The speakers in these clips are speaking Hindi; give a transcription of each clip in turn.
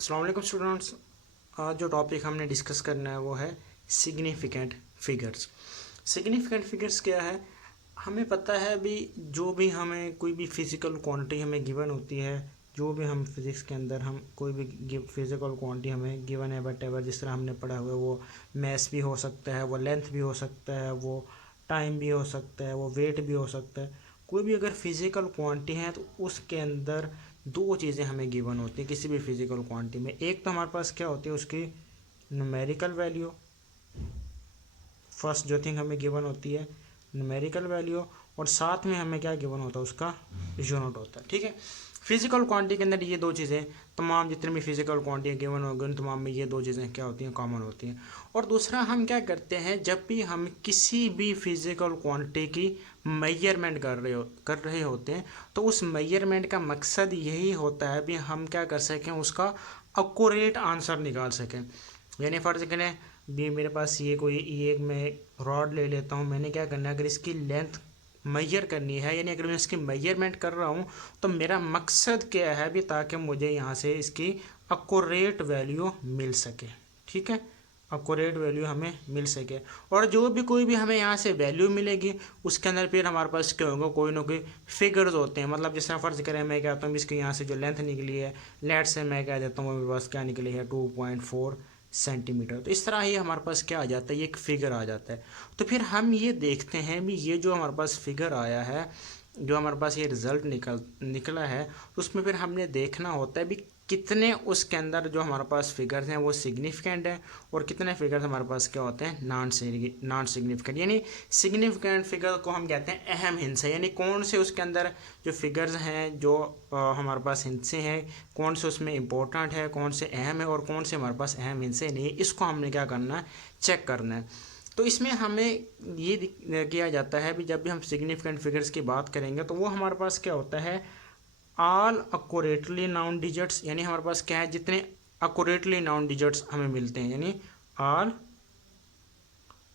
अस्सलाम वालेकुम स्टूडेंट्स। आज जो टॉपिक हमने डिस्कस करना है वो है सिग्निफिकेंट फिगर्स। सिग्निफिकेंट फिगर्स क्या है? हमें पता है भी, जो भी हमें कोई भी फिज़िकल क्वांटिटी हमें गिवन होती है, जो भी हम फिज़िक्स के अंदर हम कोई भी फिज़िकल क्वांटिटी हमें गिवन है, बट एवर जिस तरह हमने पढ़ा हुआ है, वो मैस भी हो सकता है, वो लेंथ भी हो सकता है, वो टाइम भी हो सकता है, वो वेट भी हो सकता है। कोई भी अगर फिज़िकल क्वांटिटी है तो उसके अंदर दो चीज़ें हमें गिवन होती हैं किसी भी फिज़िकल क्वांटिटी में। एक तो हमारे पास क्या होती है, उसकी न्यूमेरिकल वैल्यू। फर्स्ट जो थिंग हमें गिवन होती है न्यूमेरिकल वैल्यू, और साथ में हमें क्या गिवन होता है, उसका यूनिट होता है। ठीक है, फिजिकल क्वांटिटी के अंदर ये दो चीज़ें, तमाम जितने भी फिजिकल क्वांटिटी गिवन होगी उन तमाम में ये दो चीज़ें क्या होती हैं, कॉमन होती हैं। और दूसरा हम क्या करते हैं, जब भी हम किसी भी फिजिकल क्वांटिटी की मेजरमेंट कर रहे होते हैं, तो उस मेजरमेंट का मकसद यही होता है भी हम क्या कर सकें, उसका अक्यूरेट आंसर निकाल सकें। यानी फर्ज करें भी मेरे पास ये मैं रॉड ले लेता हूँ, मैंने क्या करना है, अगर इसकी लेंथ मेजर करनी है, यानी अगर मैं इसकी मेजरमेंट कर रहा हूँ, तो मेरा मकसद क्या है भी, ताकि मुझे यहाँ से इसकी एक्यूरेट वैल्यू मिल सके। ठीक है, एक्यूरेट वैल्यू हमें मिल सके। और जो भी कोई भी हमें यहाँ से वैल्यू मिलेगी, उसके अंदर फिर हमारे पास क्या होगा, कोई ना कोई फिगर्स होते हैं। मतलब जिस तरह फर्ज करें मैं कहता हूँ इसकी यहाँ से जो लेंथ निकली है, लेट से मैं कह देता हूँ मेरे पास क्या निकली है, 2.4 सेंटीमीटर। तो इस तरह ही हमारे पास क्या आ जाता है, ये एक फिगर आ जाता है। तो फिर हम ये देखते हैं भी, ये जो हमारे पास फिगर आया है, जो हमारे पास ये रिज़ल्ट निकला है, तो उसमें फिर हमने देखना होता है भी कितने उसके अंदर जो हमारे पास फिगर्स हैं वो सिग्निफिकेंट हैं, और कितने फिगर्स हमारे पास क्या होते हैं, नॉन सिग्निफिकेंट। यानी सिग्निफिकेंट फिगर को हम कहते हैं अहम हिस्से, यानी कौन से उसके अंदर जो फिगर्स हैं जो हमारे पास हिस्से हैं, कौन से उसमें इंपॉर्टेंट है, कौन से अहम है, और कौन से हमारे पास अहम हिस्से नहीं है, इसको हमने क्या करना है, चेक करना है। तो इसमें हमें ये किया जाता है भी, जब भी हम सिग्निफिकेंट फिगर्स की बात करेंगे तो वो हमारे पास क्या होता है, ऑल अक्यूरेटली नाउन डिजिट्स। यानी हमारे पास क्या है, जितने अक्यूरेटली नाउन डिजिट्स हमें मिलते हैं, यानी ऑल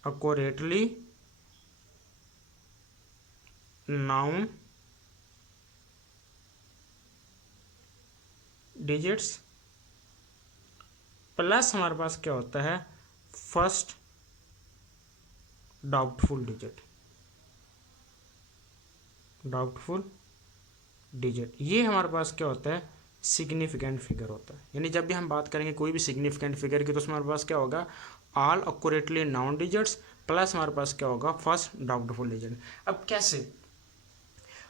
अक्यूरेटली नाउन डिजिट्स, प्लस हमारे पास क्या होता है, फर्स्ट डाउटफुल डिजिट। ये हमारे पास क्या होता है, सिग्निफिकेंट फिगर होता है। यानी जब भी हम बात करेंगे कोई भी सिग्निफिकेंट फिगर की, तो उसमें हमारे पास क्या होगा, ऑल अक्यूरेटली नाउन डिजिट्स, प्लस हमारे पास क्या होगा, फर्स्ट डाउटफुल डिजिट। अब कैसे,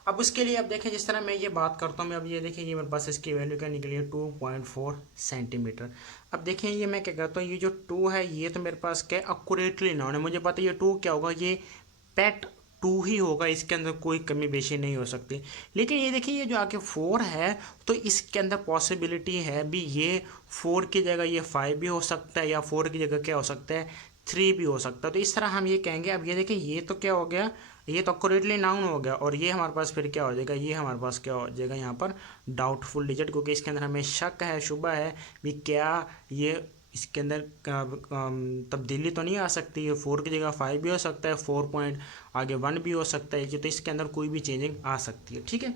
अब उसके लिए अब देखें, जिस तरह मैं ये बात करता हूँ, मैं अब ये देखें, ये मेरे पास इसकी वैल्यू क्या निकली है, 2.4 सेंटीमीटर। अब देखें ये मैं क्या कहता हूँ, ये जो 2 है ये तो मेरे पास क्या अक्यूरेटली नाउन है, मुझे पता है ये 2 क्या होगा, ये पेट 2 ही होगा, इसके अंदर कोई कमी बेशी नहीं हो सकती। लेकिन ये देखिए, ये जो आगे 4 है, तो इसके अंदर पॉसिबिलिटी है भी, ये 4 की जगह ये 5 भी हो सकता है, या 4 की जगह क्या हो सकता है, 3 भी हो सकता है। तो इस तरह हम ये कहेंगे। अब ये देखिए, ये तो क्या हो गया, ये तो अक्यूरेटली नाउन हो गया, और ये हमारे पास फिर क्या हो जाएगा, ये हमारे पास क्या हो जाएगा यहाँ पर, डाउटफुल डिजिट, क्योंकि इसके अंदर हमें शक है, शुबा है भी क्या ये इसके अंदर तब्दीली तो नहीं आ सकती है, 4 की जगह 5 भी हो सकता है, 4 पॉइंट आगे 1 भी हो सकता है, तो इसके अंदर कोई भी चेंजिंग आ सकती है। ठीक है,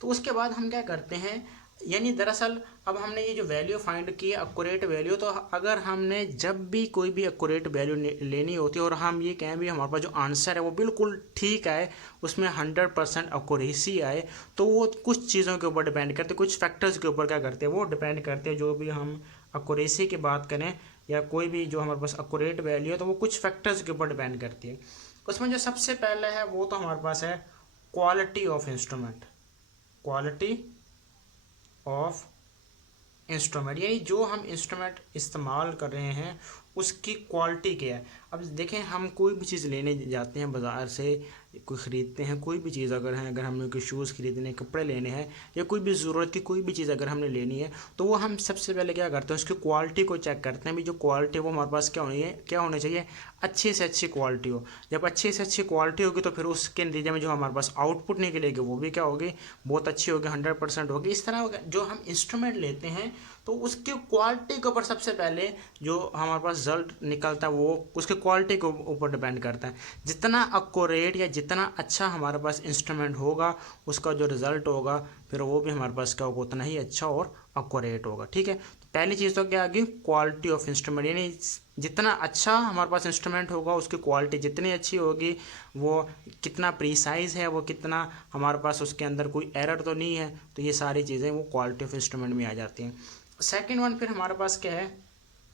तो उसके बाद हम क्या करते हैं, यानी दरअसल अब हमने ये जो वैल्यू फाइंड की है एक्यूरेट वैल्यू, तो अगर हमने जब भी कोई भी एक्यूरेट वैल्यू लेनी होती है, और हम ये कहें भी हमारे पास जो आंसर है वो बिल्कुल ठीक आए, उसमें 100% एक्यूरेसी आए, तो वो कुछ चीज़ों के ऊपर डिपेंड करते हैं, कुछ फैक्टर्स के ऊपर क्या करते हैं, वो डिपेंड करते हैं। जो भी हम एक्यूरेसी की बात करें, या कोई भी जो हमारे पास एक्यूरेट वैल्यू है, तो वो कुछ फैक्टर्स के ऊपर डिपेंड करती है। उसमें जो सबसे पहला है वो तो हमारे पास है quality of instrument, quality of instrument, यानी जो हम इंस्ट्रूमेंट इस्तेमाल कर रहे हैं उसकी क्वालिटी क्या है। अब देखें, हम कोई भी चीज़ लेने जाते हैं बाज़ार से, कोई ख़रीदते हैं कोई भी चीज़, अगर हमें कोई शूज़ खरीदने, कपड़े लेने हैं, या कोई भी ज़रूरत की कोई भी चीज़ अगर हमने लेनी है, तो वो हम सबसे पहले क्या करते हैं, उसकी क्वालिटी को चेक करते हैं भी, जो क्वालिटी वो हमारे पास क्या होनी चाहिए, अच्छी से अच्छी क्वालिटी हो। जब अच्छी से अच्छी क्वालिटी होगी, तो फिर उसके नतीजे में जो हमारे पास आउटपुट निकलेगी वो भी क्या होगी, बहुत अच्छी होगी, 100% होगी। इस तरह जो हम इंस्ट्रूमेंट लेते हैं, तो उसकी क्वालिटी के ऊपर सबसे पहले जो हमारे पास रिजल्ट निकलता है वो उसकी क्वालिटी के ऊपर डिपेंड करता है। जितना एक्यूरेट या जितना अच्छा हमारे पास इंस्ट्रूमेंट होगा, उसका जो रिज़ल्ट होगा फिर वो भी हमारे पास क्या होगा, उतना ही अच्छा और एक्यूरेट होगा। ठीक है, तो पहली चीज़ तो क्या आ गई, क्वालिटी ऑफ इंस्ट्रूमेंट, यानी जितना अच्छा हमारे पास इंस्ट्रूमेंट होगा उसकी क्वालिटी जितनी अच्छी होगी, वो कितना प्रीसाइज है, वो कितना हमारे पास उसके अंदर कोई एरर तो नहीं है, तो ये सारी चीज़ें वो क्वालिटी ऑफ इंस्ट्रूमेंट में आ जाती हैं। सेकेंड वन फिर हमारे पास क्या है,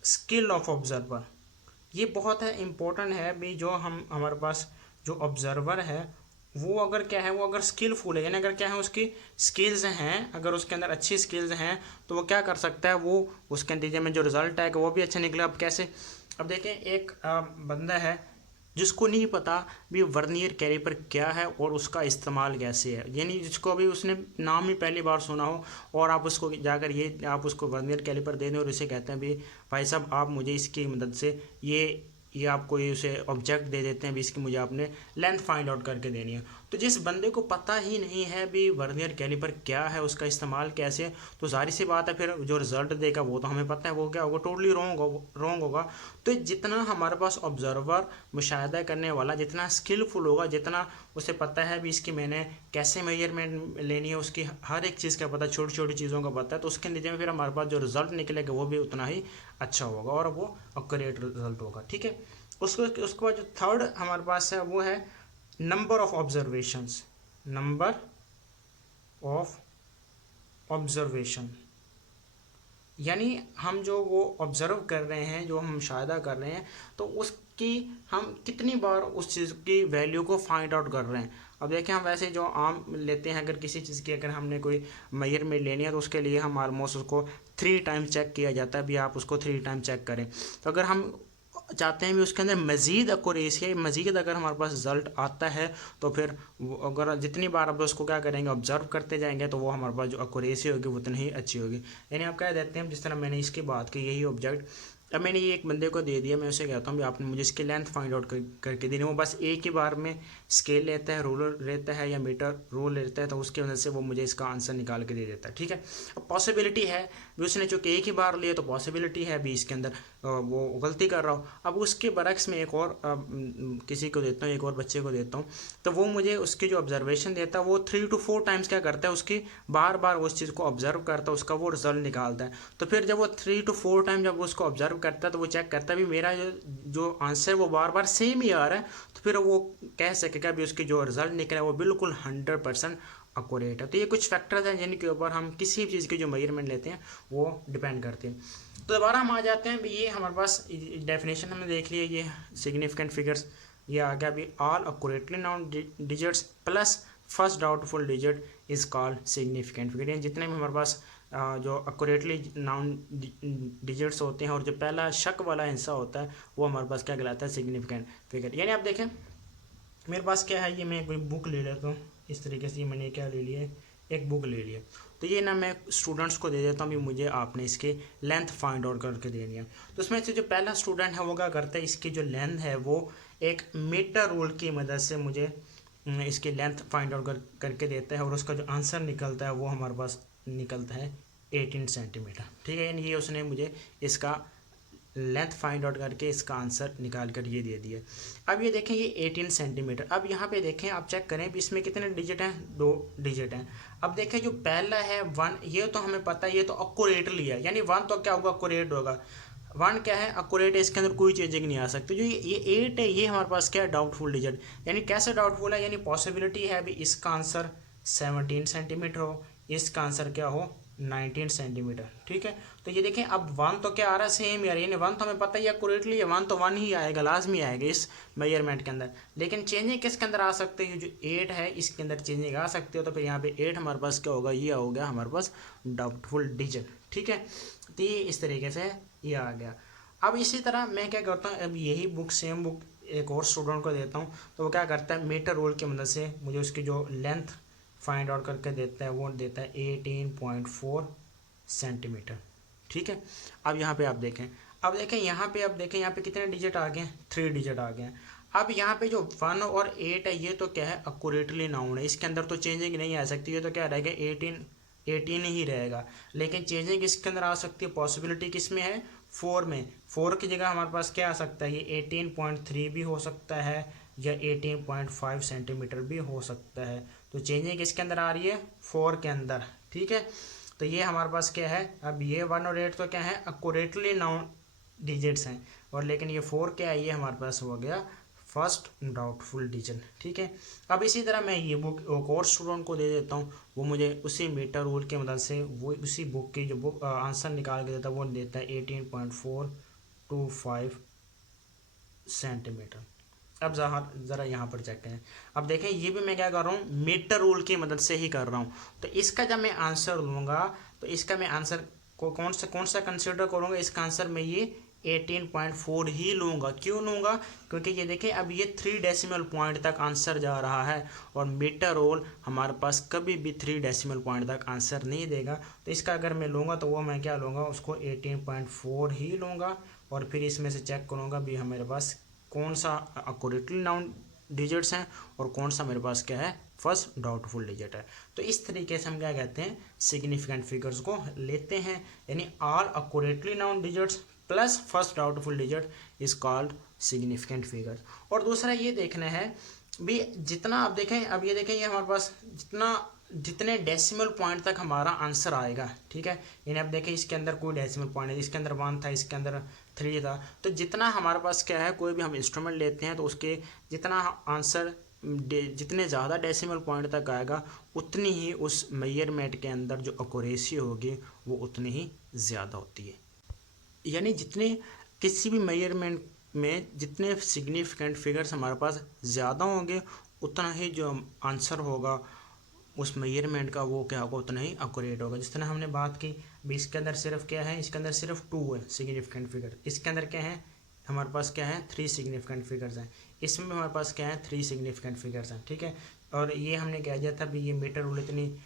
स्किल ऑफ ऑब्जर्वर। ये बहुत है इम्पोर्टेंट है भी, जो हम हमारे पास जो ऑब्जर्वर है वो अगर क्या है, वो अगर स्किलफुल है, यानी अगर क्या है उसकी स्किल्स हैं, अगर उसके अंदर अच्छी स्किल्स हैं तो वो क्या कर सकता है, वो उसके नतीजे में जो रिजल्ट आएगा वो भी अच्छा निकला। अब कैसे, अब देखें एक बंदा है जिसको नहीं पता भी वर्नियर कैलिपर क्या है और उसका इस्तेमाल कैसे है, यानी जिसको अभी उसने नाम ही पहली बार सुना हो, और आप उसको जाकर ये आप उसको वर्नियर कैलिपर दे दें और इसे कहते हैं भी भाई साहब आप मुझे इसकी मदद से ये आपको ये उसे ऑब्जेक्ट दे देते हैं भी इसकी मुझे आपने लेंथ फाइंड आउट करके देनी है। तो जिस बंदे को पता ही नहीं है भी वर्नियर कैलिपर क्या है, उसका इस्तेमाल कैसे है, तो जाहिर सी बात है फिर जो रिजल्ट देगा वो तो हमें पता है वो क्या होगा, टोटली रॉन्ग होगा। तो जितना हमारे पास ऑब्जर्वर मुशाहिदा करने वाला जितना स्किलफुल होगा, जितना उसे पता है भी इसकी मैंने कैसे मेजरमेंट लेनी है, उसकी हर एक चीज़ का पता, छोटी छोटी चीज़ों का पता है, तो उसके नतीजे में फिर हमारे पास जो रिजल्ट निकलेगा वो भी उतना ही अच्छा होगा और वो एक्यूरेट रिजल्ट होगा। ठीक है, उसके बाद जो थर्ड हमारे पास है वो है number of observations. Number of observation, यानी हम जो वो ऑब्ज़र्व कर रहे हैं, जो हम मुशाहिदा कर रहे हैं, तो उसकी हम कितनी बार उस चीज़ की वैल्यू को फाइंड आउट कर रहे हैं। अब देखें हम वैसे जो आम लेते हैं, अगर किसी चीज़ की अगर हमने कोई मेजरमेंट लेनी है तो उसके लिए हम ऑलमोस्ट उसको 3 टाइम चेक किया जाता है भी, आप उसको 3 टाइम चेक करें। तो अगर हम चाहते हैं भी उसके अंदर मज़ीद एक्यूरेसी है, मज़ीद अगर हमारे पास रिजल्ट आता है, तो फिर अगर जितनी बार आप उसको क्या करेंगे, ऑब्जर्व करते जाएंगे, तो वो हमारे पास जो एक्यूरेसी होगी वो उतनी ही अच्छी होगी। यानी आप कह देते हैं जिस तरह मैंने इसकी बात की, यही ऑब्जेक्ट अब मैंने ये एक बंदे को दे दिया, मैं उसे कहता हूँ भी आपने मुझे इसकी लेंथ फाइंड आउट करके देनी, वो बस एक ही बार में स्केल लेता है, रूलर लेता है या मीटर रूल लेता है, तो उसकी वजह से वो मुझे इसका आंसर निकाल के दे देता है। ठीक है, अब पॉसिबिलिटी है भी उसने चूँकि एक ही बार लिया, तो पॉसिबिलिटी है भी इसके अंदर वो गलती कर रहा हो। अब उसके बरक्स में एक और किसी को देता हूँ, एक और बच्चे को देता हूँ, तो वो मुझे उसकी जो ऑब्जर्वेशन देता है वो 3 to 4 टाइम्स क्या करता है, उसकी बार बार उस चीज़ को ऑब्जर्व करता है, उसका वो रिजल्ट निकालता है। तो फिर जब वो 3 to 4 टाइम जब वो उसको ऑब्जर्व करता है, तो वो चेक करता है भी मेरा जो आंसर वो बार बार सेम ही आ रहा है, तो फिर वो कह सकेगा भी उसकी जो रिजल्ट निकला है वो बिल्कुल 100% एक्यूरेट है। तो ये कुछ फैक्टर्स हैं जिनके ऊपर हम किसी भी चीज़ की जो मेजरमेंट लेते हैं वो डिपेंड करते हैं। तो दोबारा हम आ जाते हैं भी, ये हमारे पास डेफिनेशन हमने देख लिया, ये सिग्निफिकेंट फिगर्स, ये आ गया अभी all accurately noun digits plus first doubtful digit is called significant figure. यानी जितने भी हमारे पास जो एक्यूरेटली नाउन डिजिट्स होते हैं और जो पहला शक वाला हिस्सा होता है वो हमारे पास क्या कहलाता है, सिग्निफिकेंट फिगर। यानी आप देखें मेरे पास क्या है, ये मैं कोई बुक ले लेता हूँ इस तरीके से, ये मैंने क्या ले लिया, एक बुक ले लिया, तो ये ना मैं स्टूडेंट्स को दे देता हूँ भी मुझे आपने इसकी लेंथ फाइंड आउट करके देनी है। तो उसमें से जो पहला स्टूडेंट है वो क्या करता है, इसकी जो लेंथ है वो एक मीटर रूल की मदद से मुझे इसकी लेंथ फाइंड आउट करके देता है, और उसका जो आंसर निकलता है वो हमारे पास निकलता है 18 सेंटीमीटर। ठीक है, यानी ये उसने मुझे इसका लेंथ फाइंड आउट करके इसका आंसर निकाल कर ये दे दिया। अब ये देखें ये 18 सेंटीमीटर। अब यहाँ पे देखें आप चेक करें भी इसमें कितने डिजिट हैं, 2 डिजिट हैं। अब देखें जो पहला है 1, ये तो हमें पता है ये तो एक्यूरेटली है, यानी 1 तो क्या होगा, एक्यूरेट होगा। 1 क्या है, एक्यूरेट है, इसके अंदर कोई चेंजिंग नहीं आ सकती। जो ये 8 है ये हमारे पास क्या है, डाउटफुल डिजिट। यानी कैसे डाउटफुल है, यानी पॉसिबिलिटी है भी इसका आंसर 17 सेंटीमीटर हो, इसका आंसर क्या हो 19 सेंटीमीटर। ठीक है, तो ये देखें अब 1 तो क्या आ रहा है, सेम ही आ रहा है, यानी 1 तो हमें पता ही है एक्यूरेटली है, 1 तो 1 ही आएगा, लाजमी आएगा इस मेजरमेंट के अंदर। लेकिन चेंजिंग किसके अंदर आ सकते हैं, जो 8 है इसके अंदर चेंजिंग आ सकती है, तो फिर यहाँ पे 8 हमारे पास क्या होगा, ये हो गया हमारे पास डाउटफुल डिजिट। ठीक है, तो ये इस तरीके से ये आ गया। अब इसी तरह मैं क्या करता हूँ, अब यही बुक सेम बुक एक और स्टूडेंट को देता हूँ, तो वो क्या करता है मीटर रूल की मदद से मुझे उसकी जो लेंथ फाइंड आउट करके देता है वो देता है 18.4 सेंटीमीटर। ठीक है, अब यहाँ पे आप देखें, अब देखें यहाँ पे, अब देखें यहाँ पे कितने डिजिट आ गए हैं, 3 डिजिट आ गए हैं। अब यहाँ पे जो 1 और 8 है ये तो क्या है, एक्यूरेटली नाउन है, इसके अंदर तो चेंजिंग नहीं आ सकती, ये तो क्या रहेगा 18 ही रहेगा। लेकिन चेंजिंग इसके अंदर आ सकती है, पॉसिबिलिटी किस में है, 4 में। 4 की जगह हमारे पास क्या आ सकता है, ये 18.3 भी हो सकता है या 18.5 सेंटीमीटर भी हो सकता है। तो चेंजिंग किसके अंदर आ रही है, 4 के अंदर, ठीक है। तो ये हमारे पास क्या है, अब ये 1 और 8 तो क्या है, एक्यूरेटली नाउन डिजिट्स हैं, और लेकिन ये 4 क्या है, ये हमारे पास हो गया फर्स्ट डाउटफुल डिजिट, ठीक है। अब इसी तरह मैं ये बुक एक और स्टूडेंट को दे देता हूँ, वो मुझे उसी मीटर रूल की मदद से वो उसी बुक की जो बुक आंसर निकाल के देता है, वो देता है 18.425 सेंटीमीटर। अब ज़रा यहाँ पर चेक करें, अब देखें ये भी मैं क्या कर रहा हूँ, मीटर रूल की मदद से ही कर रहा हूँ। तो इसका जब मैं आंसर लूँगा तो इसका मैं आंसर को कौन सा कंसिडर करूँगा, इसका आंसर मैं ये 18.4 ही लूँगा। क्यों लूँगा, क्योंकि ये देखें अब ये 3 डेसिमल पॉइंट तक आंसर जा रहा है, और मीटर रोल हमारे पास कभी भी 3 डेसिमल पॉइंट तक आंसर नहीं देगा। तो इसका अगर मैं लूँगा तो वो मैं क्या लूँगा, उसको 18.4 ही लूँगा, और फिर इसमें से चेक करूँगा भी हमारे पास कौन सा एक्यूरेटली नाउन डिजिट्स हैं और कौन सा मेरे पास क्या है, फर्स्ट डाउटफुल डिजिट है। तो इस तरीके से हम क्या कहते हैं, सिग्निफिकेंट फिगर्स को लेते हैं, यानी all accurately noun digits plus first doubtful digit is called significant figures. और दूसरा ये देखना है भी, जितना आप देखें, अब ये देखें ये हमारे पास जितने डेसिमल पॉइंट तक हमारा आंसर आएगा, ठीक है। यानी अब देखें इसके अंदर कोई डेसिमल पॉइंट है, इसके अंदर 1 था, इसके अंदर 3 था, तो जितना हमारे पास क्या है, कोई भी हम इंस्ट्रूमेंट लेते हैं तो उसके जितना आंसर जितने ज़्यादा डेसिमल पॉइंट तक आएगा, उतनी ही उस मेजरमेंट के अंदर जो एक्यूरेसी होगी वो उतनी ही ज़्यादा होती है। यानी जितने किसी भी मेजरमेंट में जितने सिग्निफिकेंट फिगर्स हमारे पास ज़्यादा होंगे, उतना ही जो आंसर होगा उस मेजरमेंट का वो क्या होगा, उतना ही एक्यूरेट होगा। जिस तरह हमने बात की भी, इसके अंदर सिर्फ क्या है, इसके अंदर सिर्फ 2 है सिग्निफिकेंट फिगर, इसके अंदर क्या है हमारे पास, क्या है 3 सिग्निफिकेंट फिगर्स हैं, इसमें हमारे पास क्या है 3 सिग्निफिकेंट फिगर्स हैं, ठीक है। और ये हमने कह दिया था भी ये मीटर रूल इतनी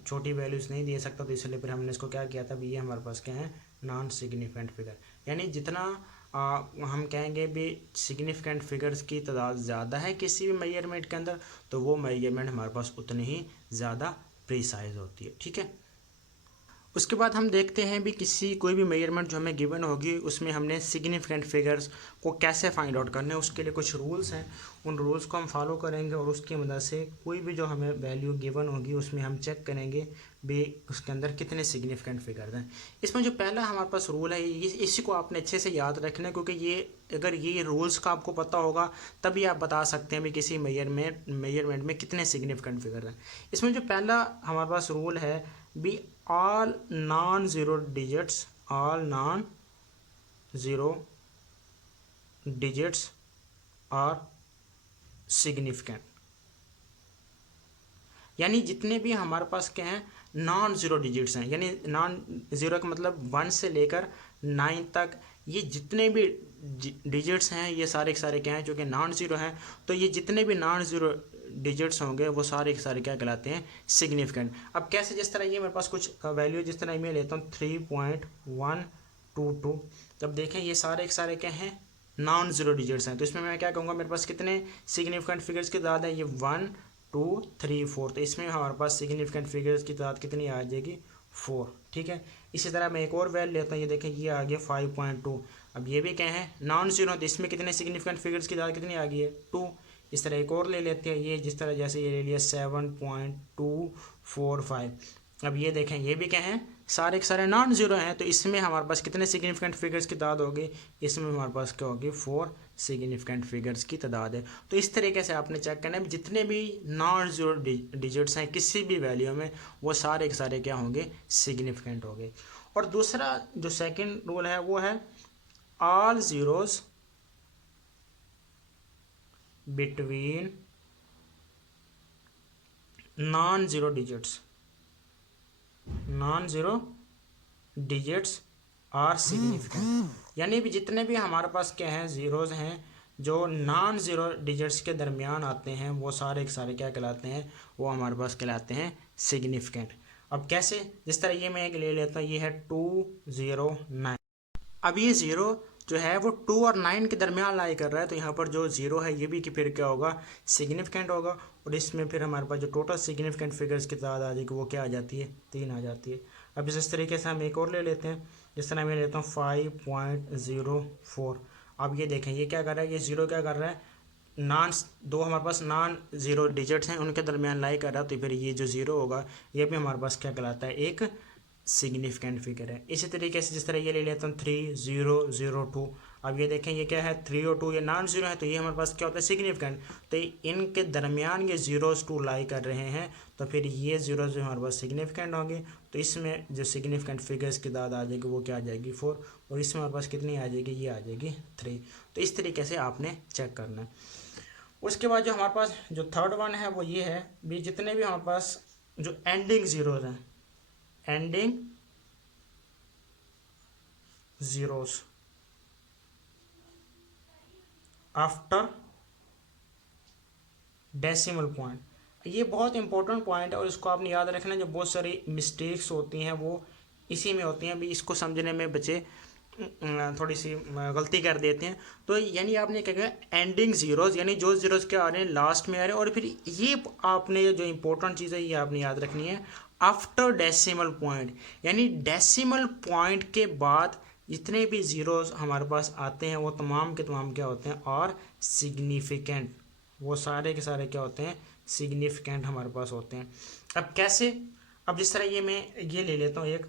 छोटी वैल्यूज़ नहीं दे सकता, तो इसलिए फिर हमने इसको क्या किया था भी, ये हमारे पास क्या है नॉन सिग्निफिकेंट फिगर। यानी जितना हम कहेंगे भी सिग्निफिकेंट फिगर्स की तादाद ज़्यादा है किसी भी मेजरमेंट के अंदर, तो वो मेजरमेंट हमारे पास उतनी ही ज़्यादा प्रिसाइज होती है, ठीक है। उसके बाद हम देखते हैं भी कोई भी मेजरमेंट जो हमें गिवन होगी, उसमें हमने सिग्निफिकेंट फिगर्स को कैसे फाइंड आउट करना है। उसके लिए कुछ रूल्स हैं, उन रूल्स को हम फॉलो करेंगे, और उसकी मदद से कोई भी जो हमें वैल्यू गिवन होगी उसमें हम चेक करेंगे भी उसके अंदर कितने सिग्निफिकेंट फिगर्स हैं। इसमें जो पहला हमारे पास रूल है, इसी को आपने अच्छे से याद रखना है, क्योंकि ये अगर ये रूल्स का आपको पता होगा तभी आप बता सकते हैं भी किसी मेजरमेंट में कितने सिग्निफिकेंट फिगर हैं। इसमें जो पहला हमारे पास रूल है भी, all non-zero digits are significant। यानी जितने भी हमारे पास क्या हैं नॉन ज़ीरो डिजिट्स हैं, यानी नॉन ज़ीरो का मतलब 1 से लेकर 9 तक, ये जितने भी डिजिट्स हैं ये सारे के सारे क्या हैं जो कि नॉन ज़ीरो हैं। तो ये जितने भी नॉन ज़ीरो डिजिट्स होंगे वो सारे के सारे क्या कहलाते हैं, सिग्निफिकेंट। अब कैसे, जिस तरह ये मेरे पास कुछ वैल्यू, जिस तरह मैं लेता हूँ 3.122, तब देखें ये सारे के सारे क्या हैं नॉन ज़ीरो डिजिट्स हैं। तो इसमें मैं क्या कहूँगा, मेरे पास कितने सिग्निफिकेंट फिगर्स की तादाद है, ये 1 2 3 4, तो इसमें हमारे पास सिग्निफिकेंट फिगर्स की तादाद कितनी आ जाएगी, 4, ठीक है। इसी तरह मैं एक और वैल्यू लेता हूँ, ये देखें ये आ गया 5.2। अब ये भी क्या है नॉन ज़ीरो, तो इसमें कितने सिग्निफिकेंट फिगर्स की तादाद कितनी आ गई है, 2। इस तरह एक और ले लेते हैं, ये जिस तरह जैसे ये ले लिया 7.245। अब ये देखें ये भी क्या है सारे के सारे नॉन ज़ीरो हैं, तो इसमें हमारे पास कितने सिग्निफिकेंट फिगर्स की तादाद होगी, इसमें हमारे पास क्या होगी 4 सिग्निफिकेंट फिगर्स की तादाद है। तो इस तरीके से आपने चेक करना है जितने भी नॉन ज़ीरो डिजिट्स हैं किसी भी वैल्यू में, वो सारे के सारे क्या होंगे, सिग्निफिकेंट होंगे। और दूसरा जो सेकंड रूल है वो है all zeros between non zero digits are significant. यानी भी जितने भी हमारे पास क्या हैं ज़ीरोज़ हैं जो नॉन ज़ीरो डिजिट्स के दरमियान आते हैं, वो सारे के सारे क्या कहलाते हैं, वो हमारे पास कहलाते हैं सिग्निफिकेंट। अब कैसे, जिस तरह ये मैं एक ले लेता हूँ, ये है 209। अब ये ज़ीरो जो है वो 2 और 9 के दरमियान लाई कर रहा है, तो यहाँ पर जो ज़ीरो है ये भी कि फिर क्या होगा, सिग्निफिकेंट होगा। और इसमें फिर हमारे पास जो टोटल सिग्निफिकेंट फिगर्स की तादाद आ जाएगी वो क्या आ जाती है, 3 आ जाती है। अब इस तरीके से हम एक और ले लेते हैं, जिस तरह मैं लेता हूँ 5.04। अब ये देखें ये क्या कर रहा है, ये ज़ीरो क्या कर रहा है, नॉन दो हमारे पास नॉन ज़ीरो डिजिट्स हैं, उनके दरमियान लाई कर रहा है, तो फिर ये जो ज़ीरो होगा ये भी हमारे पास क्या कहलाता है, एक सिग्निफिकेंट फिगर है। इसी तरीके से जिस तरह ये ले लेता हूँ 3002, अब ये देखें ये क्या है 3 और 2, ये नॉन ज़ीरो है, तो ये हमारे पास क्या होता है सिग्निफिकेंट, तो इनके दरमियान ये ज़ीरोज़ 2 लाई कर रहे हैं, तो फिर ये ज़ीरोज़ जो हमारे पास सिग्निफिकेंट होंगे, तो इसमें जो सिग्निफिकेंट फिगर्स की तादाद आ जाएगी वो क्या आ जाएगी 4, और इसमें हमारे पास कितनी आ जाएगी, ये आ जाएगी 3। तो इस तरीके से आपने चेक करना है। उसके बाद जो हमारे पास जो थर्ड वन है वो ये है भी, जितने भी हमारे पास जो एंडिंग ज़ीरोज़ हैं, ending zeros after decimal point, ये बहुत इंपॉर्टेंट पॉइंट है और इसको आपने याद रखना है। जो बहुत सारी मिस्टेक्स होती हैं वो इसी में होती हैं, अभी इसको समझने में बच्चे थोड़ी सी गलती कर देते हैं। तो यानी आपने क्या कहा एंडिंग ज़ीरोज़, यानी जो ज़ीरोज़ क्या आ रहे हैं लास्ट में आ रहे हैं, और फिर ये आपने जो इंपॉर्टेंट चीज़ है ये आपने याद रखनी है आफ्टर डेसिमल पॉइंट, यानी डेसिमल पॉइंट के बाद जितने भी ज़ीरोज़ हमारे पास आते हैं वो तमाम के तमाम क्या होते हैं और सिग्निफिकेंट, वो सारे के सारे क्या होते हैं सिग्निफिकेंट हमारे पास होते हैं। अब कैसे, अब जिस तरह ये मैं ये ले लेता हूँ एक,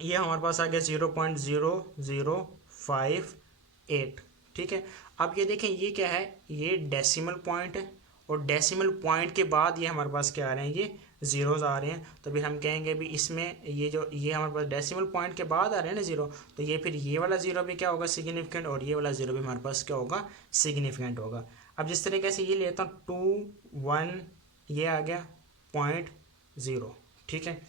ये हमारे पास आ गया 0.0058, ठीक है। अब ये देखें ये क्या है, ये डेसिमल पॉइंट है, और डेसिमल पॉइंट के बाद ये हमारे पास क्या आ रहे हैं, ये ज़ीरोज़ आ रहे हैं, तो फिर हम कहेंगे भी इसमें ये जो ये हमारे पास डेसिमल पॉइंट के बाद आ रहे हैं ना ज़ीरो, तो ये फिर ये वाला ज़ीरो भी क्या होगा सिग्निफिकेंट, और ये वाला ज़ीरो भी हमारे पास क्या होगा सिग्निफिकेंट होगा। अब जिस तरीके से ये लेता हूँ 2 1, ये आ गया 0.0, ठीक है।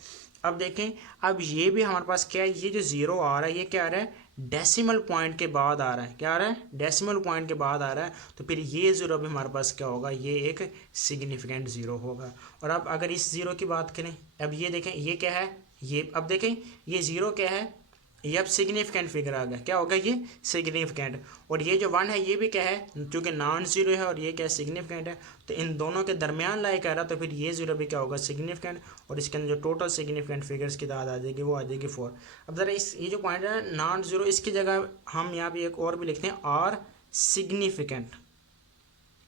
अब देखें, अब ये भी हमारे पास क्या है, ये जो ज़ीरो आ रहा है ये क्या आ रहा है डेसिमल पॉइंट के बाद आ रहा है, क्या आ रहा है डेसिमल पॉइंट के बाद आ रहा है, तो फिर ये ज़ीरो भी हमारे पास क्या होगा, ये एक सिग्निफिकेंट ज़ीरो होगा। और अब अगर इस ज़ीरो की बात करें, अब ये देखें ये क्या है, ये अब देखें ये ज़ीरो क्या है, ये अब सिग्निफिकेंट फिगर आ गया, क्या होगा ये सिग्निफिकेंट, और ये जो वन है ये भी क्या है क्योंकि नॉन ज़ीरो है और ये क्या है सिग्निफिकेंट है, तो इन दोनों के दरमियान लाई कर रहा, तो फिर ये ज़ीरो भी क्या होगा सिग्निफिकेंट, और इसके अंदर जो टोटल सिग्निफिकेंट फिगर्स की तादाद आ जाएगी वो आ जाएगी 4। अब ज़रा इस ये जो पॉइंट है नॉन ज़ीरो, इसकी जगह हम यहाँ पे एक और भी लिखते हैं और सिग्निफिकेंट,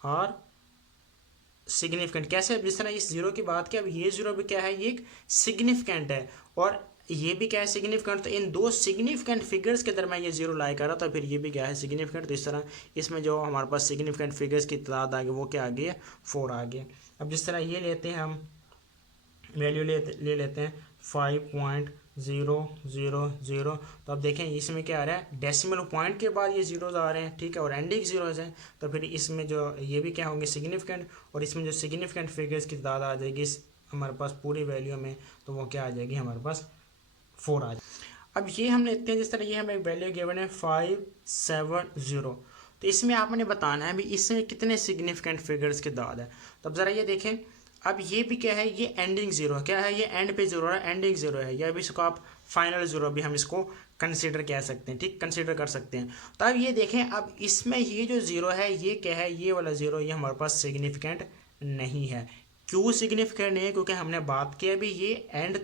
और सिग्निफिकेंट कैसे, जिस तरह इस जीरो की बात की, अब ये जीरो भी क्या है ये एक सिग्निफिकेंट है, और ये भी क्या है सिग्निफिकेंट, तो इन दो सिग्निफिकेंट फिगर्स के दरमियान ये जीरो लाई कर रहा था, फिर ये भी क्या है सिग्निफिकेंट, तो इस तरह इसमें जो हमारे पास सिग्निफिकेंट फिगर्स की तादाद आ गई वो क्या आ गई है 4 आ गई। अब जिस तरह ये लेते हैं हम वैल्यू ले लेते हैं 5.000, तो अब देखें इसमें क्या आ रहा है डेसिमल पॉइंट के बाद ये जीरोज आ रहे हैं, ठीक है, और एंडिंग जीरोज हैं, तो फिर इसमें जो ये भी क्या होंगे सिग्निफिकेंट, और इसमें जो सिग्निफिकेंट फिगर्स की तादाद आ जाएगी इस हमारे पास पूरी वैल्यू में, तो वो क्या आ जाएगी हमारे पास 4 आ जाएगी। अब ये हम लेते हैं जिस तरह ये हमें एक वैल्यू गिवन है 570, तो इसमें आपने बताना है भी इसमें कितने सिग्निफिकेंट फिगर्स की तादाद है। तो अब ज़रा ये देखें, अब ये भी क्या है ये एंडिंग ज़ीरो है, क्या है ये एंड पे ज़ीरो है, एंडिंग ज़ीरो है, या भी इसको आप फाइनल ज़ीरो भी हम इसको कंसीडर कह सकते हैं, ठीक कंसीडर कर सकते हैं। तो अब ये देखें, अब इसमें ये जो ज़ीरो है ये क्या है, ये वाला ज़ीरो ये हमारे पास सिग्निफिकेंट नहीं है। क्यों सिग्निफिकेंट नहीं है, क्योंकि हमने बात की अभी ये एंड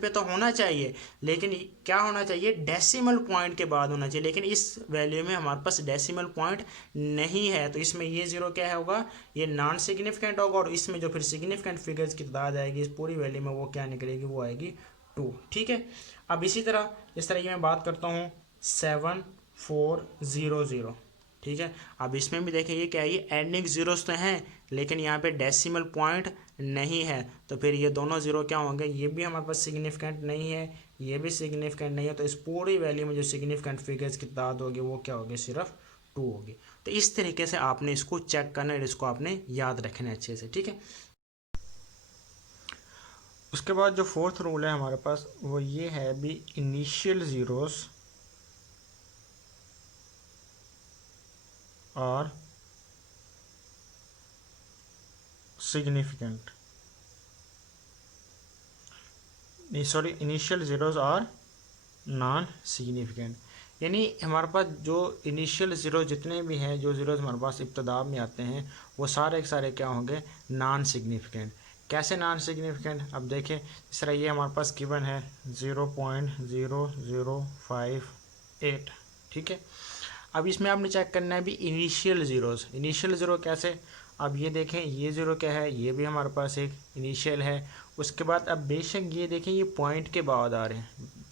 पे तो होना चाहिए, लेकिन क्या होना चाहिए डेसिमल पॉइंट के बाद होना चाहिए, लेकिन इस वैल्यू में हमारे पास डेसिमल पॉइंट नहीं है, तो इसमें ये ज़ीरो क्या है होगा ये नॉन सिग्निफिकेंट होगा, और इसमें जो फिर सिग्निफिकेंट फिगर्स की तादाद आएगी इस पूरी वैल्यू में वो क्या निकलेगी, वो आएगी 2, ठीक है। अब इसी तरह जिस तरह ये मैं बात करता हूँ 7400, ठीक है। अब इसमें भी देखें ये क्या है ये एंडिंग ज़ीरोस तो हैं, लेकिन यहाँ पे डेसिमल पॉइंट नहीं है, तो फिर ये दोनों ज़ीरो क्या होंगे, ये भी हमारे पास सिग्निफिकेंट नहीं है, ये भी सिग्निफिकेंट नहीं है, तो इस पूरी वैल्यू में जो सिग्निफिकेंट फिगर्स की तादाद होगी वो क्या होगी सिर्फ 2 होगी। तो इस तरीके से आपने इसको चेक करना है, इसको आपने याद रखना है अच्छे से, ठीक है। उसके बाद जो फोर्थ रूल है हमारे पास वो ये है भी इनिशियल ज़ीरोस और सिग्निफिकेंट, सॉरी इनिशियल ज़ीरोस और नॉन सिग्निफिकेंट, यानी हमारे पास जो इनिशियल ज़ीरो जितने भी हैं जो ज़ीरोज़ हमारे पास इब्तदा में आते हैं वो सारे के सारे क्या होंगे नॉन सिग्निफिकेंट। कैसे नॉन सिग्निफिकेंट, अब देखें इस तरह ये हमारे पास गिवन है 0.0058, ठीक है। अब इसमें आपने चेक करना है भी इनिशियल ज़ीरोज़। इनिशियल ज़ीरो कैसे, अब ये देखें ये ज़ीरो क्या है, ये भी हमारे पास एक इनिशियल है। उसके बाद अब बेशक ये देखें ये पॉइंट के बाद आ रहे हैं,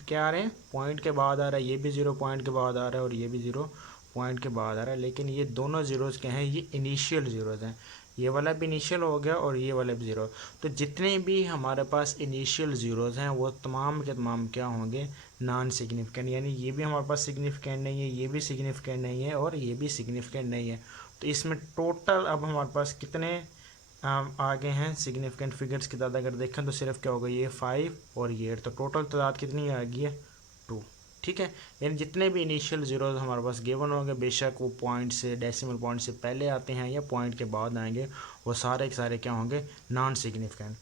क्या आ रहे हैं, पॉइंट के बाद आ रहा है, ये भी ज़ीरो पॉइंट के बाद आ रहा है और ये भी ज़ीरो पॉइंट के बाद आ रहा है, लेकिन ये दोनों ज़ीरोज़ क्या हैं, ये इनिशियल ज़ीरोज़ हैं। ये वाला भी इनिशियल हो गया और ये वाला भी ज़ीरो। तो जितने भी हमारे पास इनिशियल ज़ीरोज़ हैं वो तमाम के तमाम क्या होंगे, नॉन सिग्निफिकेंट, यानी ये भी हमारे पास सिग्निफिकेंट नहीं है, ये भी सिग्निफिकेंट नहीं है और ये भी सिग्निफिकेंट नहीं है। तो इसमें टोटल अब हमारे पास कितने आगे हैं सिग्निफिकेंट फिगर्स की तादाद अगर देखें तो सिर्फ क्या होगा, ये 5 और ये 8, तो टोटल तादाद कितनी आ गई है, 2। ठीक है, यानी जितने भी इनिशियल ज़ीरोज़ हमारे पास गिवन होंगे, बेशक वो पॉइंट से, डेसिमल पॉइंट से पहले आते हैं या पॉइंट के बाद आएंगे, वो सारे के सारे क्या होंगे, नॉन सिग्निफिकेंट।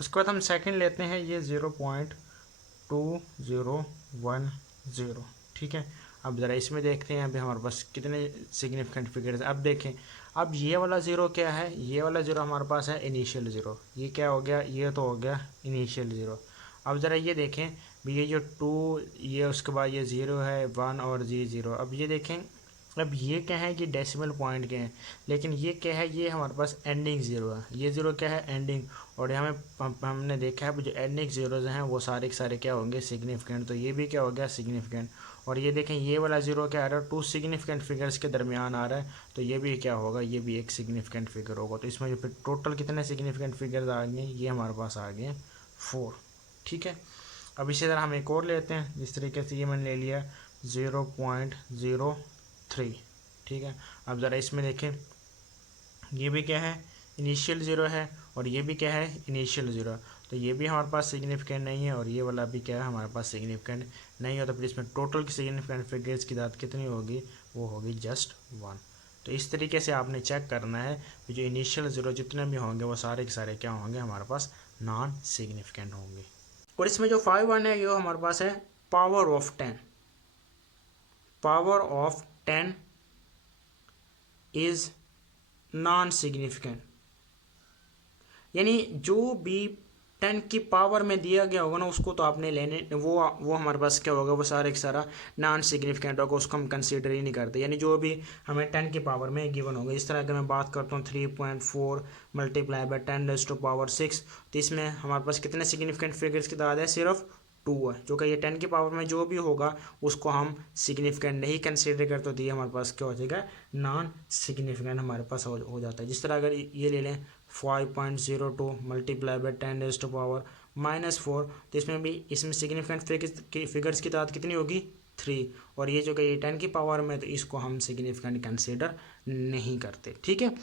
उसके बाद हम सेकंड लेते हैं ये 0.2010। ठीक है, अब ज़रा इसमें देखते हैं अभी हमारे पास कितने सिग्निफिकेंट फिगर्स। अब देखें, अब ये वाला ज़ीरो क्या है, ये वाला ज़ीरो हमारे पास है इनिशियल ज़ीरो, ये क्या हो गया, ये तो हो गया इनिशियल ज़ीरो। अब ज़रा ये देखें भी ये जो 2, ये उसके बाद ये 0 है, 1 और जी 0। अब ये देखें, अब ये क्या है कि डेसिमल पॉइंट के हैं, लेकिन ये क्या है, ये हमारे पास एंडिंग ज़ीरो है, ये ज़ीरो क्या है, एंडिंग। और यहाँ में हमने देखा है जो एंडिंग ज़ीरोज़ हैं वो सारे के सारे क्या होंगे, सिग्निफिकेंट। तो ये भी क्या हो गया, सिग्निफिकेंट। और ये देखें ये वाला ज़ीरो क्या आ रहा है, 2 सिग्निफिकेंट फिगर्स के दरमियान आ रहा है, तो ये भी क्या होगा, ये भी एक सिग्निफिकेंट फिगर होगा। तो इसमें जो फिर टोटल कितने सिग्निफिकेंट फिगर्स आ गए, ये हमारे पास आ गए 4। ठीक है, अब इसी तरह हम एक और लेते हैं, जिस तरीके से ये मैंने ले लिया 0.03। ठीक है, अब ज़रा इसमें देखें, ये भी क्या है, इनिशियल ज़ीरो है और ये भी क्या है, इनिशियल ज़ीरो। तो ये भी हमारे पास सिग्निफिकेंट नहीं है और ये वाला भी क्या है, हमारे पास सिग्निफिकेंट नहीं है। तो फिर इसमें टोटल की सिग्निफिकेंट फिगर्स की तादाद कितनी होगी, वो होगी जस्ट 1। तो इस तरीके से आपने चेक करना है कि जो इनिशियल ज़ीरो जितने भी होंगे वो सारे के सारे क्या होंगे, हमारे पास नॉन सिग्निफिकेंट होंगे। और इसमें जो 5 है ये हमारे पास है power of 10। Power of 10 is non significant, यानी जो भी 10 की पावर में दिया गया होगा ना उसको तो आपने लेने, वो हमारे पास क्या होगा, वो सारे का सारा नॉन सिग्निफिकेंट होगा, उसको हम कंसीडर ही नहीं करते। यानी जो भी हमें 10 की पावर में गिवन होगा, इस तरह अगर मैं बात करता हूँ 3.4 मल्टीप्लाई बाय 10⁻⁶, तो इसमें हमारे पास कितने सिग्निफिकेंट फिगर्स की तादाद है, सिर्फ 2 है, जो कि ये 10 की पावर में जो भी होगा उसको हम सिग्निफिकेंट नहीं कंसीडर करते, तो ये हमारे पास क्या हो जाएगा, नॉन सिग्निफिकेंट हमारे पास हो जाता है। जिस तरह अगर ये ले लें 5.02 मल्टीप्लाई बाय 10⁻⁻⁴, तो इसमें भी इसमें सिग्निफिकेंट फिगर्स की तादाद कितनी होगी, 3। और ये जो कि ये 10 की पावर में, तो इसको हम सिग्निफिकेंट कंसीडर नहीं करते। ठीक है,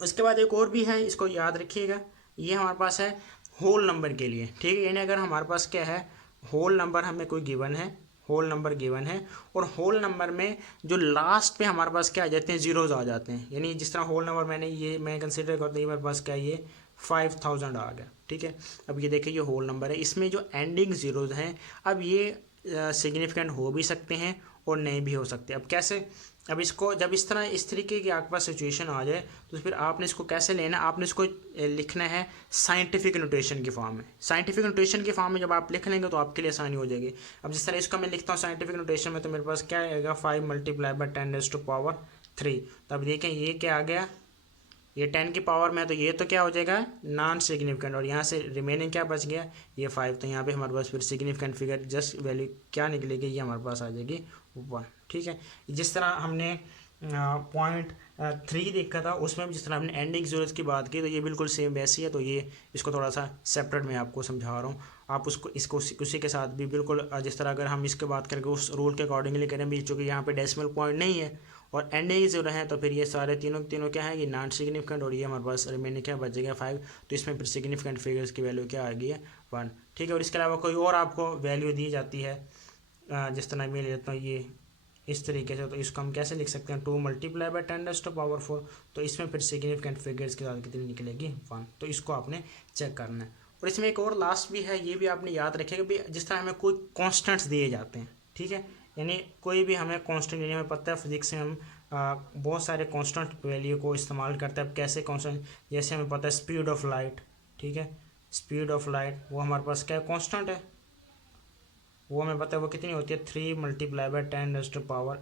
उसके बाद एक और भी है, इसको याद रखिएगा, ये हमारे पास है होल नंबर के लिए। ठीक है, यानी अगर हमारे पास क्या है, होल नंबर हमें कोई गिवन है, होल नंबर गिवन है और होल नंबर में जो लास्ट पे हमारे पास क्या आ जाते हैं, ज़ीरोज़ आ जाते हैं। यानी जिस तरह होल नंबर मैं कंसिडर करता हूँ, ये मेरे पास क्या, ये 5000 आ गया। ठीक है, अब ये देखिए ये होल नंबर है, इसमें जो एंडिंग ज़ीरोज़ हैं, अब ये सिग्निफिकेंट हो भी सकते हैं और नहीं भी हो सकते। अब कैसे, अब इसको जब इस तरीके की आपके पास सिचुएशन आ जाए तो फिर आपने इसको कैसे लेना है, आपने इसको लिखना है साइंटिफिक नोटेशन की फॉर्म में। साइंटिफिक नोटेशन की फॉर्म में जब आप लिख लेंगे तो आपके लिए आसानी हो जाएगी। अब जिस तरह इसको मैं लिखता हूँ साइंटिफिक नोटेशन में, तो मेरे पास क्या आएगा, 5 मल्टीप्लाई बाय 10⁻�3। तो अब देखें ये क्या आ गया, ये 10 की पावर में, तो ये तो क्या हो जाएगा, नॉन सिग्निफिकेंट, और यहाँ से रिमेनिंग क्या बच गया, ये 5। तो यहाँ पे हमारे पास फिर सिग्निफिकेंट फिगर जस्ट वैल्यू क्या निकलेगी, ये हमारे पास आ जाएगी 1। ठीक है, जिस तरह हमने 0.3 देखा था, उसमें भी जिस तरह हमने एंडिंग ज़ीरोज़ की बात की, तो ये बिल्कुल सेम वैसी है। तो ये इसको थोड़ा सा सेपरेट मैं आपको समझा रहा हूँ, आप इसको उसी के साथ भी बिल्कुल जिस तरह अगर हम इसके बात करके उस रूल के अकॉर्डिंगली करें भी, चूँकि यहाँ पे डेसिमल पॉइंट नहीं है और एंडिंग ज़ीरो है, तो फिर ये सारे तीनों क्या है, ये नॉन सिग्निफिकेंट, और ये हमारे पास रिमेनिंग क्या बचेगा 5। तो इसमें फिर सिग्निफिकेंट फिगर्स की वैल्यू क्या आ गई है, 1। ठीक है, और इसके अलावा कोई और आपको वैल्यू दी जाती है, जिस तरह मैं लेता हूँ ये इस तरीके से, तो इसको हम कैसे लिख सकते हैं, 2 मल्टीप्लाई बाय 10⁻⁴। तो इसमें फिर सिग्निफिकेंट फिगर्स की तादाद कितनी निकलेगी, 1। तो इसको आपने चेक करना है। और इसमें एक और लास्ट भी है, ये भी आपने याद रखेगा भी, जिस तरह हमें कोई कॉन्स्टेंट्स दिए जाते हैं। ठीक है, यानी कोई भी हमें कांस्टेंट, यानी हमें पता है फिजिक्स में हम बहुत सारे कांस्टेंट वैल्यू को इस्तेमाल करते हैं। अब कैसे कांस्टेंट, जैसे हमें पता है स्पीड ऑफ लाइट। ठीक है, स्पीड ऑफ लाइट वो हमारे पास क्या कांस्टेंट है, वो हमें पता है वो कितनी होती है 3 × 10⁸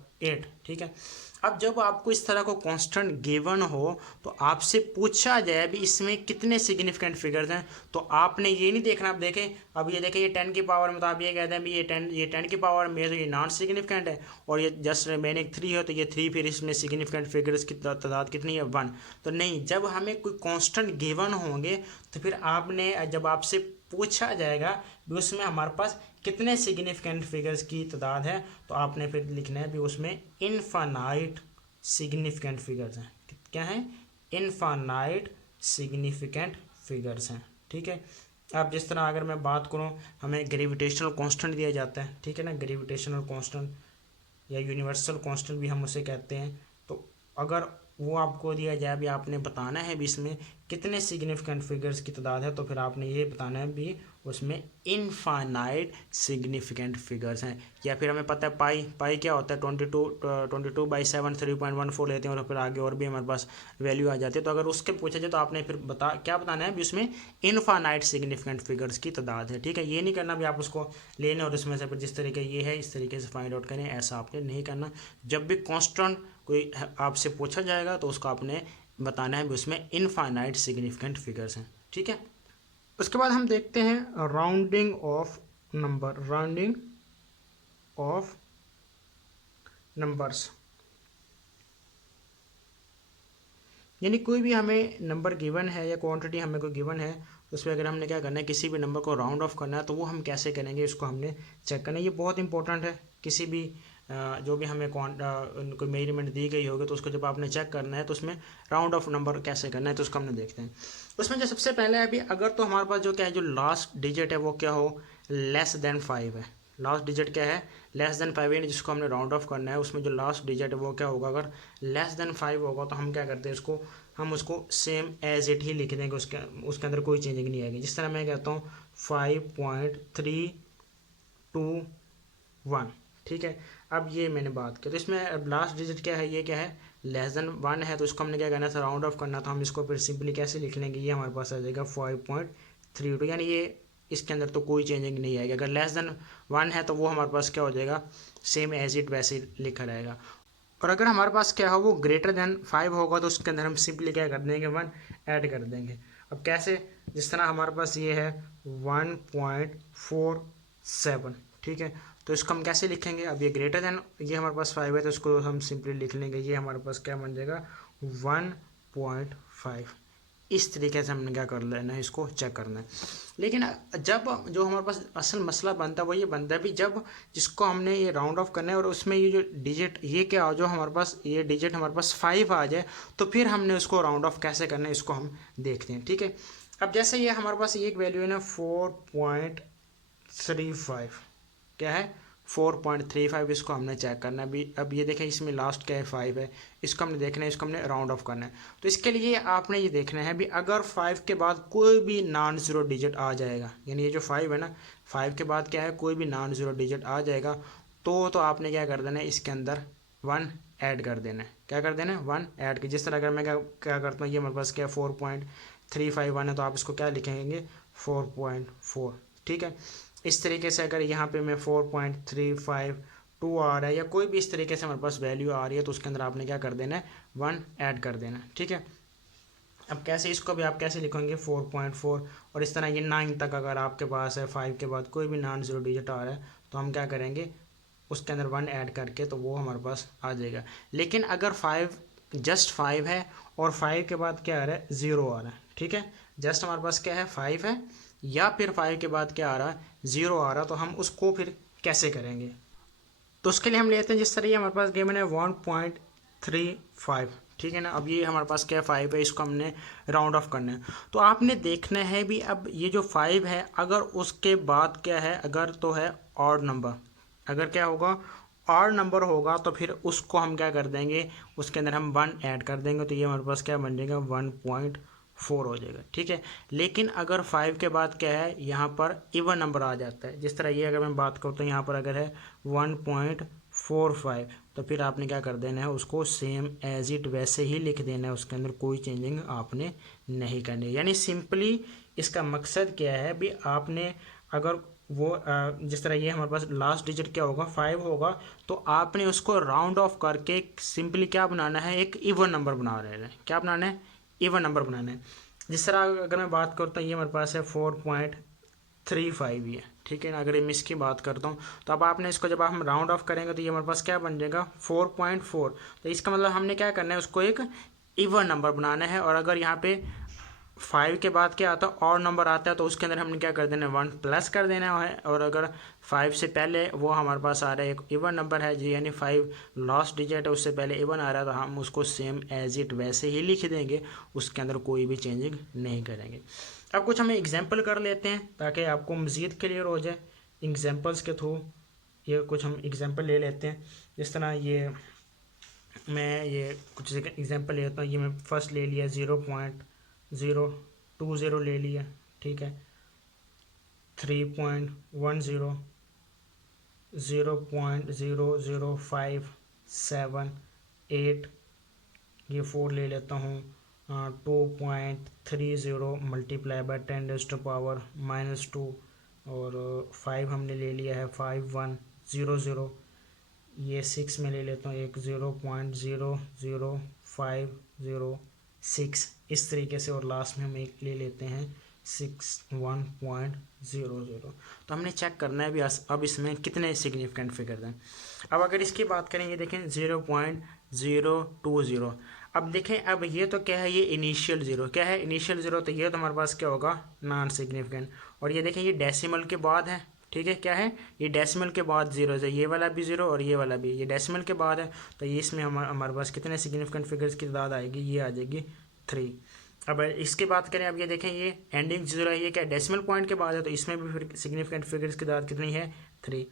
ठीक है। अब जब आपको इस तरह को कांस्टेंट गिवन हो तो आपसे पूछा जाए भी इसमें कितने सिग्निफिकेंट फिगर्स हैं, तो आपने ये नहीं देखना। आप देखें, अब ये देखें, ये 10 की पावर में तो आप ये कहते हैं भी ये 10 की पावर में तो ये नॉन सिग्निफिकेंट है, और ये जस्ट रिमेनिंग 3 हो तो ये 3 फिर इसमें सिग्निफिकेंट फिगर्स की तादाद कितनी है 1। तो नहीं, जब हमें कोई कांस्टेंट गिवन होंगे तो फिर आपने जब आपसे पूछा जाएगा भी उसमें हमारे पास कितने सिग्निफिकेंट फिगर्स की तादाद है, तो आपने फिर लिखना है भी उसमें इनफाइनाइट सिग्निफिकेंट फिगर्स हैं। क्या है? इनफाइनाइट सिग्निफिकेंट फिगर्स हैं, ठीक है। अब जिस तरह अगर मैं बात करूं, हमें ग्रेविटेशनल कांस्टेंट दिया जाता है, ठीक है ना, ग्रेविटेशनल कांस्टेंट या यूनिवर्सल कांस्टेंट भी हम उसे कहते हैं। तो अगर वो आपको दिया जाए भी आपने बताना है भी इसमें कितने सिग्निफिकेंट फिगर्स की तादाद है, तो फिर आपने ये बताना है भी उसमें इनफाइनाइट सिग्निफिकेंट फिगर्स हैं। या फिर हमें पता है पाई क्या होता है 22/7 3.14 लेते हैं, और फिर आगे और भी हमारे पास वैल्यू आ जाती है। तो अगर उसके पूछा जाए तो आपने फिर क्या बताना है भी उसमें इनफाइनाइट सिग्निफिकेंट फिगर्स की तादाद है, ठीक है। ये नहीं करना भी आप उसको लेने और उसमें से फिर जिस तरीके ये है इस तरीके से फाइंड आउट करें, ऐसा आपने नहीं करना। जब भी कांस्टेंट कोई आपसे पूछा जाएगा तो उसको आपने बताना है भी उसमें इनफाइनाइट सिग्निफिकेंट फिगर्स हैं, ठीक है। उसके बाद हम देखते हैं rounding off number, rounding off numbers. यानी कोई भी हमें नंबर गिवन है या क्वांटिटी हमें कोई गिवन है, उसमें अगर हमने क्या करना है, किसी भी नंबर को राउंड ऑफ करना है, तो वो हम कैसे करेंगे इसको हमने चेक करना है। ये बहुत इंपॉर्टेंट है। किसी भी जो भी हमें कोई मेजरमेंट दी गई होगी तो उसको जब आपने चेक करना है तो उसमें राउंड ऑफ नंबर कैसे करना है, तो उसको हमने देखते हैं। उसमें जो सबसे पहले है अभी, अगर तो हमारे पास जो क्या है, जो लास्ट डिजिट है वो क्या हो, लेस देन 5 है। लास्ट डिजिट क्या है, लेस देन 5 है, जिसको हमने राउंड ऑफ करना है। उसमें जो लास्ट डिजिट है वो क्या होगा, अगर लेस देन 5 होगा तो हम क्या करते हैं इसको, हम उसको सेम एज इट ही लिख देंगे, उसके अंदर कोई चेंजिंग नहीं आएगी। जिस तरह मैं कहता हूँ 5.321, ठीक है। अब ये मैंने बात की, तो इसमें अब लास्ट डिजिट क्या है, ये क्या है, लेस देन 1 है, तो इसको हमने क्या करना था, राउंड ऑफ करना। तो हम इसको फिर सिंपली कैसे लिख लेंगे, ये हमारे पास आ जाएगा 5.32, यानी ये इसके अंदर तो कोई चेंजिंग नहीं आएगी। अगर लेस देन 1 है तो वो हमारे पास क्या हो जाएगा, सेम एज इट वैसे लिखा रहेगा। और अगर हमारे पास क्या हो, वो ग्रेटर देन 5 होगा तो उसके अंदर हम सिंपली क्या कर देंगे, 1 ऐड कर देंगे। अब कैसे, जिस तरह हमारे पास ये है 1.47, ठीक है, तो इसको हम कैसे लिखेंगे। अब ये ग्रेटर देन, ये हमारे पास 5 है तो इसको हम सिंपली लिख लेंगे, ये हमारे पास क्या बन जाएगा 1.5। इस तरीके से हमने क्या कर लेना है, इसको चेक करना है। लेकिन जब जो हमारे पास असल मसला बनता है वो ये बनता है भी, जब जिसको हमने ये राउंड ऑफ करना है और उसमें ये जो डिजिट ये क्या हो, जो हमारे पास ये डिजिट हमारे पास 5 आ जाए, तो फिर हमने उसको राउंड ऑफ कैसे करना है इसको हम देखते हैं, ठीक है। अब जैसे ये हमारे पास एक वैल्यू है ना 4.35, क्या है 4.35, इसको हमने चेक करना है भी। अब ये देखें इसमें लास्ट क्या है 5 है, इसको हमने देखना है, इसको हमने राउंड ऑफ करना है। तो इसके लिए आपने ये देखना है भी, अगर 5 के बाद कोई भी नॉन ज़ीरो डिजिट आ जाएगा, यानी ये जो 5 है ना, 5 के बाद क्या है, कोई भी नॉन ज़ीरो डिजिट आ जाएगा, तो आपने क्या कर देना है, इसके अंदर 1 ऐड कर देना है। क्या कर देना है, 1 ऐड कर। जिस तरह अगर मैं क्या करता हूँ, ये मेरे पास क्या 4.351 है, तो आप इसको क्या लिखेंगे 4.4, ठीक है। इस तरीके से अगर यहाँ पे मैं 4.352 आ रहा है या कोई भी इस तरीके से हमारे पास वैल्यू आ रही है, तो उसके अंदर आपने क्या कर देना है, 1 ऐड कर देना है, ठीक है। अब कैसे, इसको भी आप कैसे लिखेंगे 4.4, और इस तरह ये 9 तक अगर आपके पास है, 5 के बाद कोई भी नॉन ज़ीरो डिजिट आ रहा है, तो हम क्या करेंगे, उसके अंदर 1 ऐड करके तो वो हमारे पास आ जाएगा। लेकिन अगर 5 जस्ट 5 है और 5 के बाद क्या आ रहा है, 0 आ रहा है, ठीक है, जस्ट हमारे पास क्या है 5 है, या फिर 5 के बाद क्या आ रहा है, 0 आ रहा है, तो हम उसको फिर कैसे करेंगे। तो उसके लिए हम लेते हैं, जिस तरह ये हमारे पास गेम है 1.35, ठीक है ना। अब ये हमारे पास क्या 5 है, इसको हमने राउंड ऑफ करना है। तो आपने देखना है भी, अब ये जो 5 है अगर उसके बाद क्या है, अगर तो है ऑड नंबर, अगर क्या होगा ऑड नंबर होगा, तो फिर उसको हम क्या कर देंगे, उसके अंदर हम 1 ऐड कर देंगे, तो ये हमारे पास क्या बन जाएगा 1.4 हो जाएगा, ठीक है। लेकिन अगर 5 के बाद क्या है, यहाँ पर इवन नंबर आ जाता है, जिस तरह ये अगर मैं बात करता हूँ यहाँ पर अगर है 1.45, तो फिर आपने क्या कर देना है, उसको सेम एज इट वैसे ही लिख देना है, उसके अंदर कोई चेंजिंग आपने नहीं करनी। यानी सिंपली इसका मकसद क्या है भी, आपने अगर वो जिस तरह ये हमारे पास लास्ट डिजिट क्या होगा 5 होगा, तो आपने उसको राउंड ऑफ करके सिंपली क्या बनाना है, एक इवन नंबर बना रहे हैं। क्या बनाना है, इवन नंबर बनाना है। जिस तरह अगर मैं बात करता हूँ ये हमारे पास है 4.35 ही है, ठीक है ना। अगर मैं इसकी बात करता हूँ तो अब आपने इसको जब हम राउंड ऑफ करेंगे तो ये हमारे पास क्या बन जाएगा 4.4। तो इसका मतलब हमने क्या करना है, उसको एक इवन नंबर बनाना है। और अगर यहाँ पे 5 के बाद क्या आता है, और नंबर आता है, तो उसके अंदर हमने क्या कर देना है 1 प्लस कर देना है। और अगर 5 से पहले वो हमारे पास आ रहा है एक इवन नंबर है जी, यानी 5 लास्ट डिजिट है, उससे पहले इवन आ रहा है, तो हम उसको सेम एज इट वैसे ही लिख देंगे, उसके अंदर कोई भी चेंजिंग नहीं करेंगे। अब कुछ हमें एग्जाम्पल कर लेते हैं ताकि आपको मज़ीद क्लियर हो जाए। एग्जाम्पल्स के थ्रू ये कुछ हम एग्जाम्पल ले लेते हैं। जिस तरह ये मैं ये कुछ एग्जाम्पल लेता हूँ। ये मैं फर्स्ट ले लिया 0.020 ले लिया, ठीक है। 3.10, 0.00578, ये 4 ले लेता हूँ। 2.30 मल्टीप्लाई बाय 10⁻⁻², और 5 हमने ले लिया है 5100। ये 6 में ले लेता हूँ एक 0.00506, इस तरीके से। और लास्ट में हम एक ले लेते हैं 61.00। तो हमने चेक करना है भी अब इसमें कितने सिग्निफिकेंट फिगर्स हैं। अब अगर इसकी बात करेंगे, देखें 0.020। अब देखें, अब ये तो क्या है, ये इनिशियल ज़ीरो, क्या है इनिशियल ज़ीरो, तो ये तो हमारे पास क्या होगा नॉन सिग्निफिकेंट। और ये देखें ये डेसिमल के बाद है, ठीक है। क्या है, ये डेसिमल के बाद जीरो है, ये वाला भी ज़ीरो और ये वाला भी, ये डेसिमल के बाद है। तो ये इसमें हमारे पास कितने सिग्निफिकेंट फिगर्स की तादाद आएगी, ये आ जाएगी 3। अब इसकी बात करें, अब ये देखें ये एंडिंग ज़ीरो है, ये क्या डेसिमल पॉइंट के बाद है, तो इसमें भी फिर सिग्निफिकेंट फिगर्स की तादाद कितनी है 3।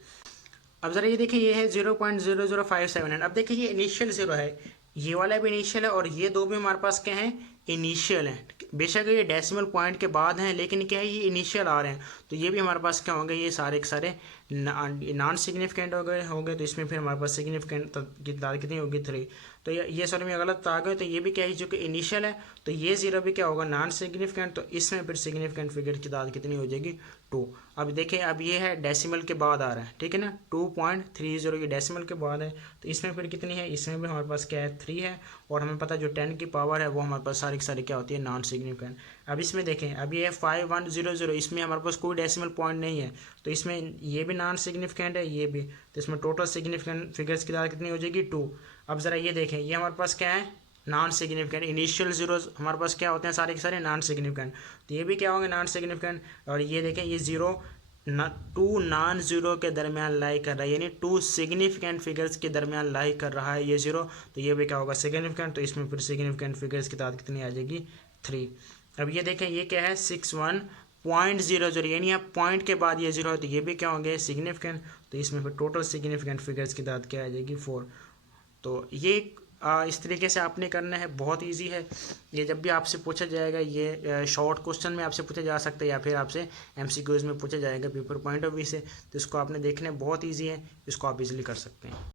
अब ज़रा ये देखिए ये है 0.0057। अब देखिए ये इनिशियल ज़ीरो है, ये वाला भी इनिशियल है, और ये दो भी हमारे पास क्या हैं इनिशियल हैं। बेशक ये डेसिमल पॉइंट के बाद हैं, लेकिन क्या है ये इनिशियल आ रहे हैं, तो ये भी हमारे पास क्या होंगे, ये सारे के सारे नॉन सिग्निफिकेंट हो गए। तो इसमें फिर हमारे पास सिग्निफिकेंट की तादाद कितनी होगी 3। तो ये सॉरी में गलत आ गए, तो ये भी क्या है जो कि इनिशियल है, तो ये ज़ीरो भी क्या होगा नॉन सिग्निफिकेंट। तो इसमें फिर सिग्निफिकेंट फिगर की तादाद कितनी हो जाएगी 2। अब देखें, अब ये है डेसिमल के बाद आ रहा है, ठीक है ना, 2.30 ये डेसिमल के बाद है, तो इसमें फिर कितनी है, इसमें भी हमारे पास क्या है 3 है। और हमें पता है जो 10 की पावर है वो हमारे पास सारी की सारी क्या होती है नॉन सिग्निफिकेंट। अब इसमें देखें, अब ये है 5100, इसमें हमारे पास कोई डेसिमल पॉइंट नहीं है, तो इसमें ये भी नॉन सिग्निफिकेंट है, ये भी। तो इसमें टोटल सिग्निफिकेंट फिगर्स की तादाद कितनी हो जाएगी 2। अब ज़रा ये देखें, ये हमारे पास क्या है नॉन सिग्निफिकेंट। इनिशियल जीरोज हमारे पास क्या होते हैं सारे के सारे नॉन सिग्निफिकेंट, तो ये भी क्या होंगे नॉन सिग्निफिकेंट। और ये देखें ये ज़ीरो 2 नॉन ज़ीरो के दरमियान लाई कर रहा है, यानी 2 सिग्निफिकेंट फिगर्स के दरमियान लाई कर रहा है ये ज़ीरो, तो ये भी क्या होगा सिग्निफिकेंट। तो इसमें फिर सिग्निफिकेंट फिगर्स की तादाद कितनी आ जाएगी 3। अब ये देखें ये क्या है 61.00, यानी अब पॉइंट के बाद ये ज़ीरो है, तो ये भी क्या होंगे सिग्निफिकेंट। तो इसमें फिर टोटल सिग्निफिकेंट फिगर्स की तादाद क्या आ जाएगी 4। तो ये इस तरीके से आपने करना है, बहुत इजी है ये। जब भी आपसे पूछा जाएगा, ये शॉर्ट क्वेश्चन में आपसे पूछा जा सकता है, या फिर आपसे एमसीक्यूज में पूछा जाएगा पेपर पॉइंट ऑफ व्यू से, तो इसको आपने देखना है, बहुत इजी है, इसको आप इजीली कर सकते हैं।